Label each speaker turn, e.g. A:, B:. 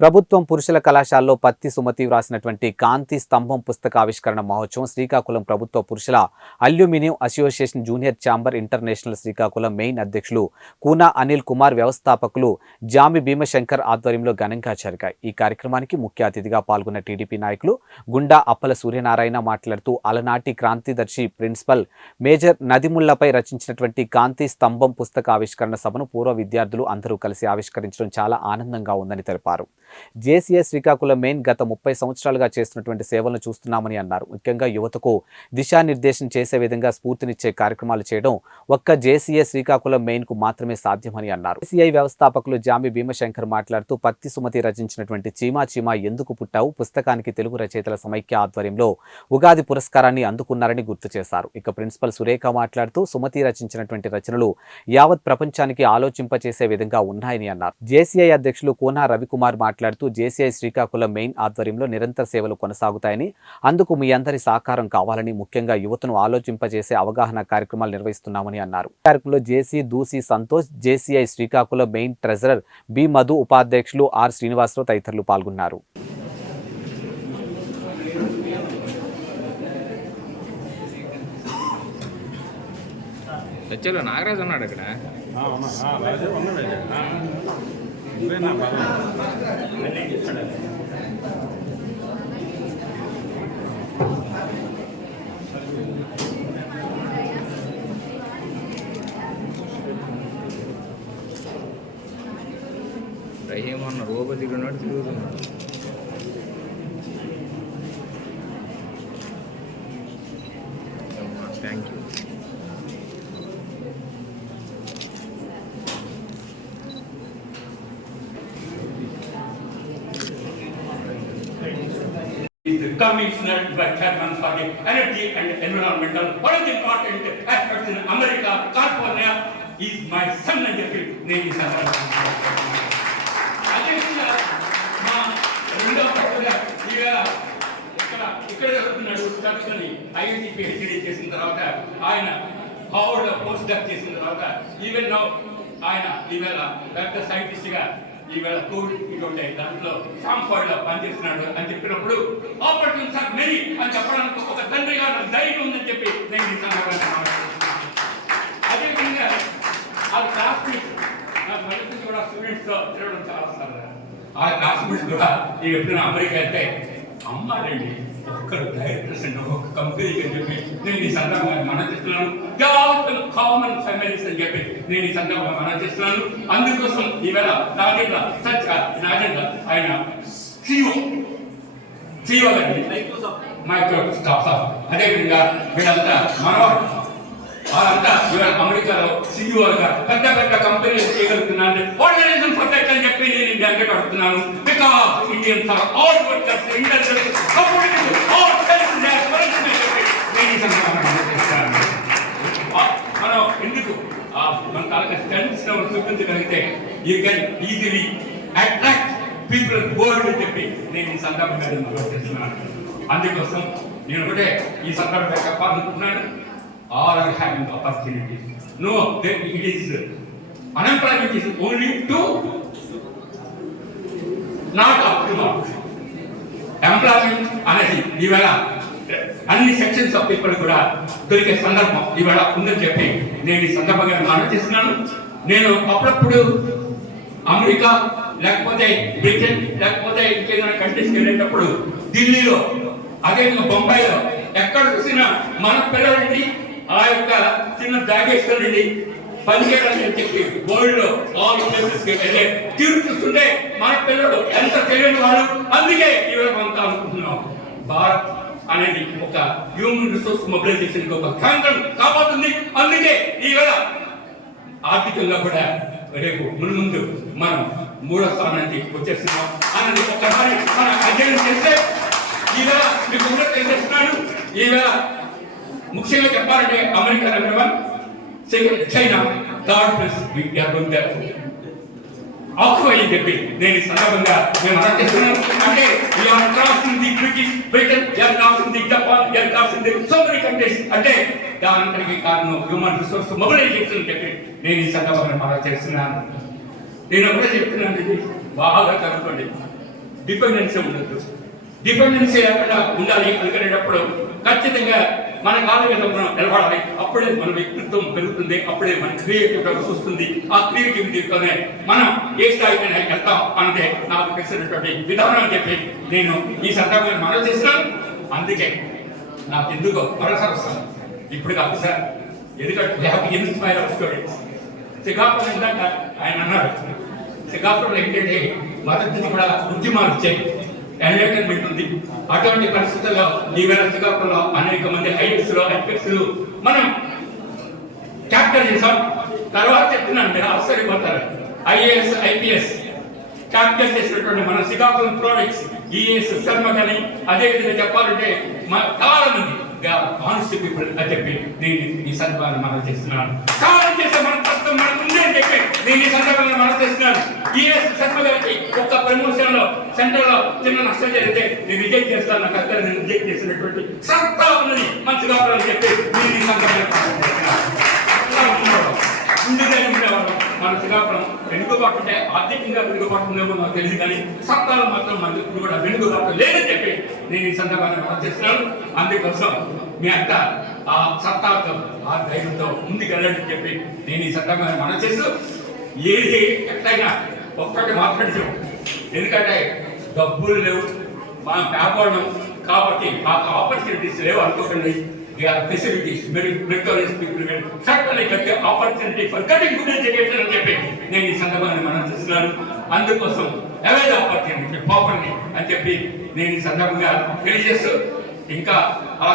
A: ప్రభుత్వం పురుషుల కళాశాలలో పత్తి సుమతి వ్రాసినటువంటి కాంతి స్తంభం పుస్తక ఆవిష్కరణ మహోత్సవం శ్రీకాకుళం ప్రభుత్వ పురుషుల aluminium association junior chamber international Srikakulam main అధ్యక్షులు కూనా అనిల్ కుమార్ వ్యవస్థాపకులు జామి భీమశంకర్ ఆధ్వర్యంలో ఘనంగా జరిగాయి. ఈ కార్యక్రమానికి ముఖ్య అతిథిగా పాల్గొన్న టీడీపీ నాయకులు గుండా అప్పల సూర్యనారాయణ మాట్లాడుతూ అలనాటి క్రాంతిదర్శి ప్రిన్సిపల్ మేజర్ నదిముళ్ళపై రచించినటువంటి కాంతి స్తంభం పుస్తక ఆవిష్కరణ సభను పూర్వ విద్యార్థులు అందరూ కలిసి ఆవిష్కరించడం చాలా ఆనందంగా ఉందని తెలిపారు. జేసీఎస్ శ్రీకాకుళం మెయిన్ గత ముప్పై సంవత్సరాలుగా చేస్తున్నటువంటి సేవలను చూస్తున్నామని అన్నారు. ముఖ్యంగా యువతకు దిశానిర్దేశం చేసే విధంగా స్ఫూర్తినిచ్చే కార్యక్రమాలు చేయడం ఒక్క జేసీఎస్ శ్రీకాకుళం మెయిన్కు మాత్రమే సాధ్యమని అన్నారు. సిఐ వ్యవస్థాపకులు జామి భీమశంకర్ మాట్లాడుతూ పత్తి సుమతి రచించినటువంటి చీమా చీమా ఎందుకు పుట్టావు? పుస్తకానికి తెలుగు రచయితల సమైక్య ఆధ్వర్యంలో ఉగాది పురస్కారాన్ని అందుకున్నారని గుర్తు చేశారు. ఇక ప్రిన్సిపల్ సురేఖ మాట్లాడుతూ సుమతి రచించినటువంటి రచనలు యావత్ ప్రపంచానికి ఆలోచింపచేసే విధంగా ఉన్నాయని అన్నారు. జేసీఐ అధ్యక్షులు కోనా రవికుమార్ మాట్లాడుతూ జేసీఐ శ్రీకాకుళం మెయిన్ ఆధ్వర్యంలో నిరంతర సేవలు కొనసాగుతాయని అందుకు మీ అందరి సహకారం కావాలని ముఖ్యంగా యువతను ఆలోచింపజేసే అవగాహన కార్యక్రమాలు నిర్వహిస్తున్నామని అన్నారు. కార్యక్రమంలో JC Doosi Santosh JCI Srikakulam main treasurer B Madhu ఉపాధ్యక్షులు ఆర్ శ్రీనివాసరావు తదితరులు పాల్గొన్నారు.
B: చర్చలో నాగరాజు ఉన్నాడు ఇక్కడ
C: ఆ, ఉన్నా. ఆ, రాజు ఉన్నాడు ఇక్కడ. ఆ. నువ్వేనా బాగా?
B: రహీం రహీమన్న రూప దిగున్నాడు తిరుగుతున్నాడు thank you
D: is the by chairman for the energy and environmental. One of the important aspects in America, California, is my son and nephew, name is సందర్భంగా అదేవిధంగా మా రెండో పట్టుగా ఇవాళ ఇక్కడ ఇక్కడ జరుగుతున్నాడు చదువుకొని ఐఐటి పిహెచ్డి చేసిన తర్వాత ఆయన హార్వర్డ్ పోస్ట్ డాక్ చేసిన తర్వాత ఈవెన్ నౌ ఆయన ఈవేళ పెద్ద సైంటిస్ట్గా ఈవేళ కోవిడ్ ఇటువంటి దాంట్లో సాంఫర్డ్లో పనిచేస్తున్నాడు అని చెప్పినప్పుడు ఆపర్చునిటీస్ సార్ మెరీ అని చెప్పడానికి ఒక తండ్రిగా నాకు ధైర్యం ఉందని చెప్పి నేను ఈ సందర్భంగా అదేవిధంగా ఆ క్లాస్మేట్ నా ఫలితం కూడా స్టూడెంట్స్తో తిరగడం చాలా సార్ ఆ క్లాస్మేట్స్ కూడా నేను ఎప్పుడైనా అమెరికా వెళ్తే అమ్మాడండి ఒక్కరు డైరెక్టర్స్ ఒక కంపెనీకి అని చెప్పి నేను ఈ సందర్భంగా మనం చేస్తున్నాను కామన్ ఫ్యామిలీస్ అని చెప్పి నేను ఈ సందర్భంగా మనం చేస్తున్నాను అందుకోసం ఈవేళ నాగేంద్ర సచ్ నాగేంద్ర ఆయన సిఓ సిఓ గారిని మైక్రోసాఫ్ట్ అదేవిధంగా వీళ్ళంతా మనవాడు వాళ్ళంతా ఇవాళ అమెరికాలో సిఇఓలుగా పెద్ద పెద్ద కంపెనీలు చేయగలుగుతున్నాను వాట్ రీజన్ ఫర్ దట్ అని చెప్పి నేను ఇండియా గేట్ అడుగుతున్నాను because Indians are all workers intelligent comfortable all self నేను ఈ సందర్భంగా చేస్తాను. మనం ఎందుకు? ఆ, మన తాలూకా స్టెన్స్ చూపించగలిగితే you can easily attract people world అని చెప్పి నేను ఈ సందర్భంగా నేను చేస్తున్నాను. అందుకోసం నేను ఒకటే ఈ సందర్భంగా చెప్పాలనుకుంటున్నాను. All are having opportunities no then it is. Unemployment is only to not up to employment అనేది ఈవేళ అన్ని సెక్షన్స్ ఆఫ్ పీపుల్ కూడా దొరికే సందర్భం ఈవేళ ఉందని చెప్పి నేను ఈ సందర్భంగా మనం చేస్తున్నాను నేను అప్పుడప్పుడు అమెరికా లేకపోతే బ్రిటన్ లేకపోతే ఇంకేదైనా కంట్రీస్కి వెళ్ళేటప్పుడు ఢిల్లీలో అదే బొంబాయిలో ఎక్కడ చూసినా మన పిల్లలండి ఆ యొక్క చిన్న జాగేశ్వరుడి పనిచేయడానికి చెప్పి వరల్డ్లో ఆల్ ప్లేసెస్కి వెళ్ళే తిరుగుతుంటే మన పిల్లలు ఎంత తెలియని వాళ్ళు? అందుకే ఇవాళ కొంత అనుకుంటున్నాం భారత్ అనేది ఒక హ్యూమన్ రిసోర్స్ మొబిలైజేషన్ ఒక కేంద్రం కాబోతుంది అందుకే ఈవేళ ఆర్థికంగా కూడా రేపు ముందు ముందు మనం మూడో స్థానానికి వచ్చేస్తున్నాం. అన్నది ఒకసారి మనం అధ్యయనం చేస్తే ఈవేళ మీకు కూడా తెలియజేస్తున్నాను ఈవేళ ముఖ్యంగా చెప్పాలంటే America number one second China third place occupy అని చెప్పి నేను ఈ సందర్భంగా మేము అలా చేస్తున్నాను అంటే you're crossing the British Britain you're crossing the Japan you're crossing the so many countries అంటే దానంతటికి కారణం హ్యూమన్ రిసోర్స్ మొబిలైజేషన్ చెప్పి నేను ఈ సందర్భంగా అలా చేస్తున్నాను నేను ఒకటే చెప్తున్నాను ఇది. బాగా కనుక్కోండి. డిపెండెన్సీ ఉండదు డిపెండెన్సీ లేకుండా ఉండాలి అనుకునేటప్పుడు ఖచ్చితంగా మన కాళ్ళ మీద మనం నిలబడాలి. అప్పుడే మన వ్యక్తిత్వం పెరుగుతుంది. అప్పుడే మన క్రియేటివిటీ వస్తుంది. ఆ క్రియేటివిటీతోనే మనం ఏ స్థాయికి వెళ్తాం అన్నదే నాకు తెలిసినటువంటి విధానం అని చెప్పి నేను ఈ సందర్భంగా మనం చేస్తున్నాను. అందుకే నాకు ఎందుకో మరోసారి వస్తాను ఇప్పుడు కాదు సార్. ఎందుకంటే happy inspire of students Srikakulam ఇందాక ఆయన అన్నారు. శ్రీకాకుళంలో ఏంటంటే మొదటి కూడా ఉద్యమాలు వచ్చాయి. ఎన్లైటన్ ఉంది. అటువంటి పరిస్థితుల్లో ఈవేళ శ్రీకాకుళంలో అనేక మంది ఐఎస్లు ఐపీఎస్లు మనం క్యాప్టర్ చేసాం. తర్వాత చెప్తున్నాను మీరు ఆశ్చర్యపోతారు. ఐఏఎస్ ఐపీఎస్ క్యాప్చర్ చేసినటువంటి మన శ్రీకాకుళం ప్రోడక్ట్స్ ఈఎస్ శర్మ కానీ అదే విధంగా చెప్పాలంటే మ- చాలా మంది ఆనెస్ట్ పీపుల్ అని చెప్పి నేను ఈ సందర్భాన్ని మనం చేస్తున్నాను. చాలా చేసే మన తత్వం మనకు ఉంది అని చెప్పి నేను ఈ సందర్భాన్ని మనం చేస్తున్నాను. ఈఎస్ శర్మ గారికి ఒక ప్రమోషన్ సెంటర్లో చిన్న నష్టం జరిగితే నేను రిజెక్ట్ చేస్తాను నాకు అక్కడ నేను రిజెక్ట్ చేసినటువంటి సత్తా ఉన్నది. మంచిగా కావాలని చెప్పి నేను ఈ ముందుగా ఉండేవాళ్ళం మన శ్రీకాకుళం వెనుకబాటుంటే ఆర్థికంగా వెనుకబాటుందేమో నాకు తెలియదు కానీ సత్తాలు మాత్రం మనకి కూడా వెనుకబాటు లేదని చెప్పి నేను ఈ సందర్భాన్ని మనం చేస్తున్నాను. అందుకోసం మీ అంత ఆ సత్తాతో ఆ ధైర్యంతో ముందుకెళ్ళని చెప్పి నేను ఈ సందర్భాన్ని మనం చేస్తూ ఏది ఎట్లయినా ఒక్కటి మాట్లాడించాం ఎందుకంటే డబ్బులు లేవు. మనం పేపడం కాబట్టి మాకు ఆపర్చునిటీస్ లేవు అనుకోకండి ఫెసిలిటీస్ మీరు medical people certainly get opportunity for cutting good education అని చెప్పి నేను ఈ సందర్భాన్ని మనం చూస్తున్నాను. అందుకోసం అవైడ్ ఆపర్చునిటీ పాపర్ని అని చెప్పి నేను ఈ సందర్భంగా తెలియజేస్తూ ఇంకా అలా